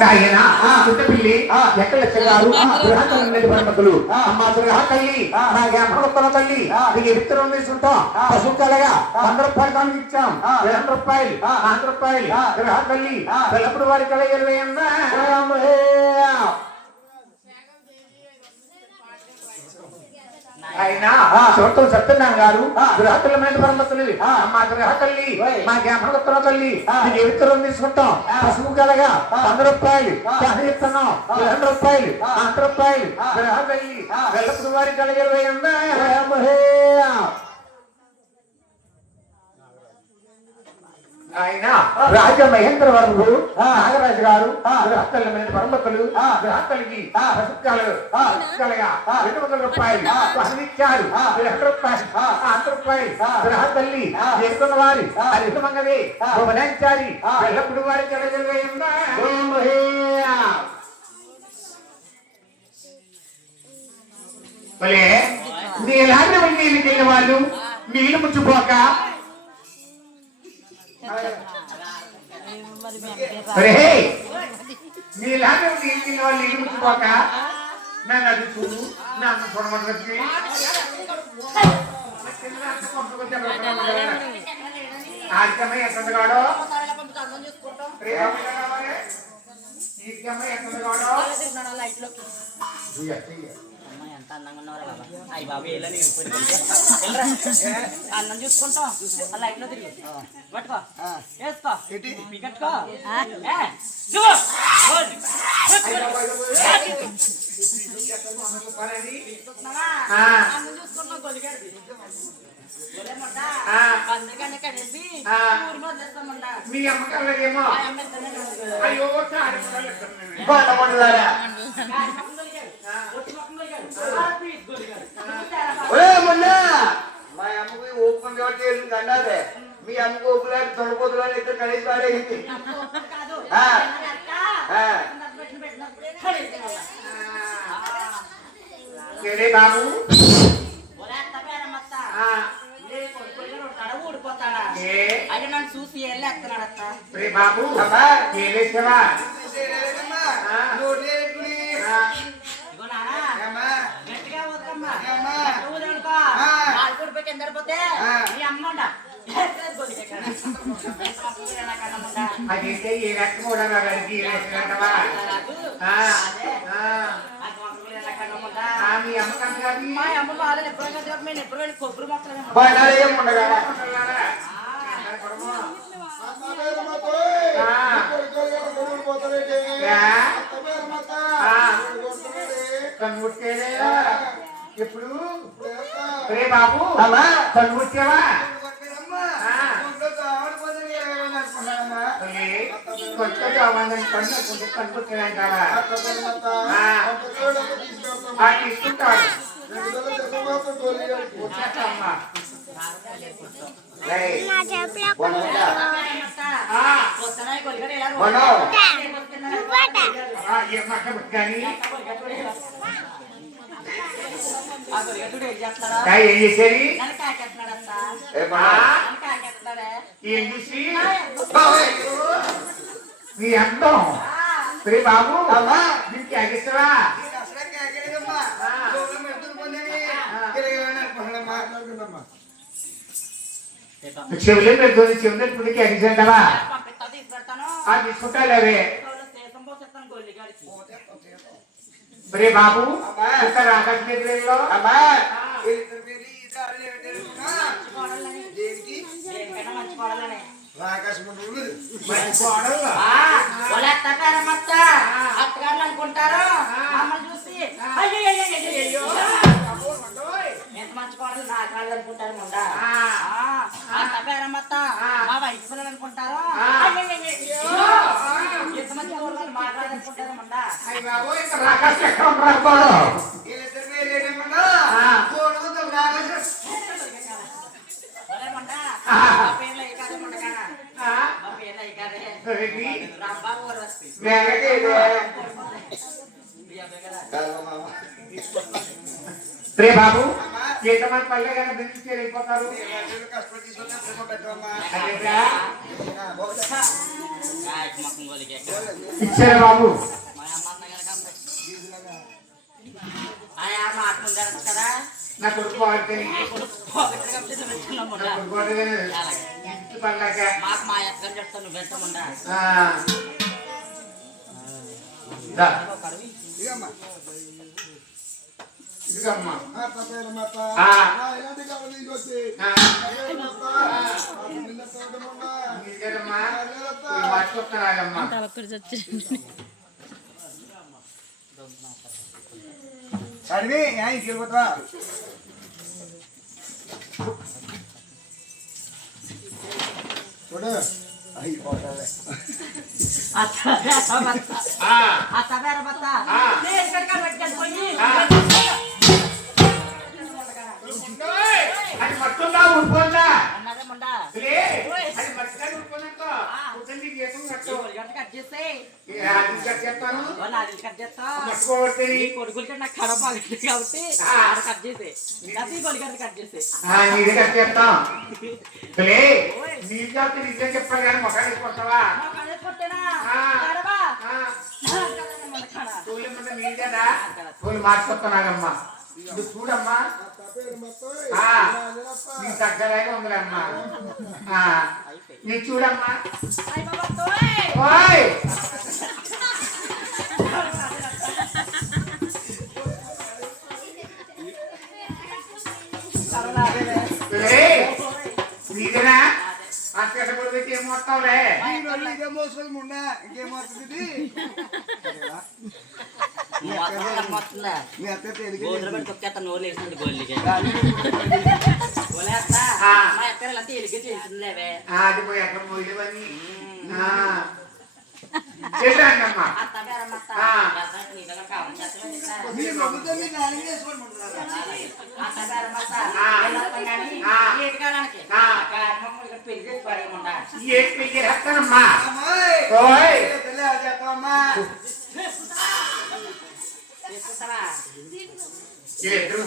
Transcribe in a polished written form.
నాయన పుట్టపిల్లి ఎక్కడ చెల్లారు పరమతులు అమ్మ దుర్గా తల్లి నా జ్ఞాపకం తల్లి నీకు విత్తనం తీసుకుంటాం పశువు కలగా 100 రూపాయలు దానికి ఇచ్చాం 200 రూపాయలు 100 రూపాయలు దుర్గా తల్లి పిల్లప్పుడు వారి కల 20 అయినా చూడటం సత్యనారాయణ గారు గృహతులమైన పరమతులు మా గృహతల్లి మా జ్ఞాపకత్వ తల్లి నీకు విత్తనం తీసుకుంటాం పసుపు కలగా 100 రూపాయలు ఇస్తున్నాం 200 రూపాయలు 100 రూపాయలు గృహతల్లి పిల్లప్పుడు వారి కల 20 ఆయన రాజ మహేంద్రవరము నాగరాజు గారు గృహస్థలమైన పరమతులు గృహస్థలికి పసుకలుగా 200 రూపాయలు ఇచ్చారు 200 రూపాయలు 100 రూపాయలు గృహస్థల్లి చేసుకున్న వారి హరిమంగవే భువనాచారి ఎల్లప్పుడు వారి భలే నీలాంటి నీళ్ళు తిన్న వాళ్ళు నీళ్లు ముచ్చిపోక నీలాంటి నీళ్ళు తిన్న వాళ్ళు నీళ్ళు ముచ్చిపోక నన్ను అది చూడు నన్ను చూడమంటే ఆడికమ్మాయి ఎక్కడ కాడో ఈ అమ్మాయి ఎక్కడ కాడో అయ్యి బాబు అన్నం చూసుకుంటాం అలా లైట్ లో తిరిగి పట్టుకో వేసుకో కట్టుకో అన్నం చూసుకుంటాం గొలిగాడి మీ అమ్మకాలేమో అయ్యో మొన్న మా అమ్మకి ఓపెన్ చేసింది అన్నదే మీ అమ్మకు ఓపులాంటి తొడపోతులని ఇద్దరు కలిసి పాడేసింది బాబు ఊడిపోతాడా అయితే నన్ను చూసి వెళ్ళేస్తున్నాడత్త బాబు గట్టిగా పోతామ్మా ఊడిపోయి ఎందరిపోతే మీ అమ్మండ అదైతే ఏ రకం కూడా మీ అమ్మ మా అమ్మ బాధలు ఎప్పుడు కదా నేను ఎప్పుడు వెళ్ళి కొబ్బరి మొక్కలు ఎప్పుడు రే బాబు కనుగొచ్చావా కొత్త కావాలని కనుక్కుంటే కనుక్కుంటానంటావా తీసుకుంటాడు ఏం చేసేది ఏం చేసి నీ అందం శ్రీ బాబు నీకు ఆగిస్తావా చెవులే పెడుతుంది చెవులే పుడికి అడిగంటావా తీసుకుంటా లేవే రే బాబు ఆకాశ దగ్గరలో అత్తగారు అనుకుంటారు మమ్మల్ని చూసి అయ్యో ఎంత మంచి కోడలు నా కాళ్ళు అనుకుంటారు ముందా తప్పేరమ్మత్త మా వయసు పిల్లలు అనుకుంటారు ఎంత మంచి కోడలు మాట్లాడాలనుకుంటారు ముందా వీళ్ళిద్దరి పేరు ఏంటమ్మా? కోడలతో రాగ- పేర్లు అయ్యి కాదు ముండగానా మా పేర్లు అయ్యి కాదే రంభా ఊర్వశి మేనకే ఇదే. కదా మామ. రే బాబు ఎంతమంది పల్లె కానీ బెంచ్ వెళ్ళిపోతారు వీళ్ళు కష్టపడి తీసుకొచ్చిన ప్రేమ పెట్టమ్మా. అదేంటా? మొక్కం గోలికి ఇచ్చారా బాబు మా అమ్మ అన్న కనుక ఆయా మాటలు జరగదు కదా నా కొడుకు వాడితే ఒకటి కాబట్టి నువ్వు నా కొడుకు వాడితే ఇంటి పడలేక మాకు మా ఎత్తగా చెప్తాను నువ్వు వెళ్తాముండా ఇదమ్మా. ఇదిగమ్మా తప్పేరమ్మా. ఇలాంటి కావాలి నీకు వచ్చి. నీకేదమ్మా మర్చిపోతున్నారమ్మా అడివి ఇంకెళ్ళిపోతా. చూడు అయిపోతావే. అత్తగారు బత్త నేను ఇక్కడికి పెట్టుకొని అది మట్టుందా ఉంటుందా అన్నదే ముండా అది మట్టిగా ఉంటుందనుకో పొద్దున్న గీతం కట్టు కట్ చేస్తే అది కట్ చేస్తాను నాది కట్ చేస్తా మట్టుకోబట్టి ఈ కొడుకులకి నాకు కడప బాగుంటుంది కాబట్టి కట్ చేసే అది కొడుకు కట్ చేసే నీది కట్ చేస్తాం నీళ్ళు కాబట్టి నిజం చెప్పాలి కానీ మొక్కలు వేసుకొస్తావా తోలేమంటే నీదేనా తోలు మార్చుకొస్తున్నాగమ్మా ఇది చూడమ్మా నీ దగ్గరగా ఉందిలేమ్మా నీ చూడమ్మా ఓయ్ నీదేనా అక్కడ కూడా పెట్టి ఏం మొత్తంలే ఇదేం మోసుకొని మున్నా ఇంకేమవుతుంది? మీ అత్త తెలుగు నోరు వేసింది గోళ్ళకి చేసిందిలేవే అది పోయి అక్కడ పోయినవన్నీ చేశానమ్మా మీ ప్రభుత్వం మీకు నాలుగు వేసుకొని ఉంటున్నారా? ఏ పెళ్లి చేస్తానమ్మా అమ్మాయి ఓయ్ తెల్ల చెప్పమ్మా. తీసుకుంటారా ఎదురు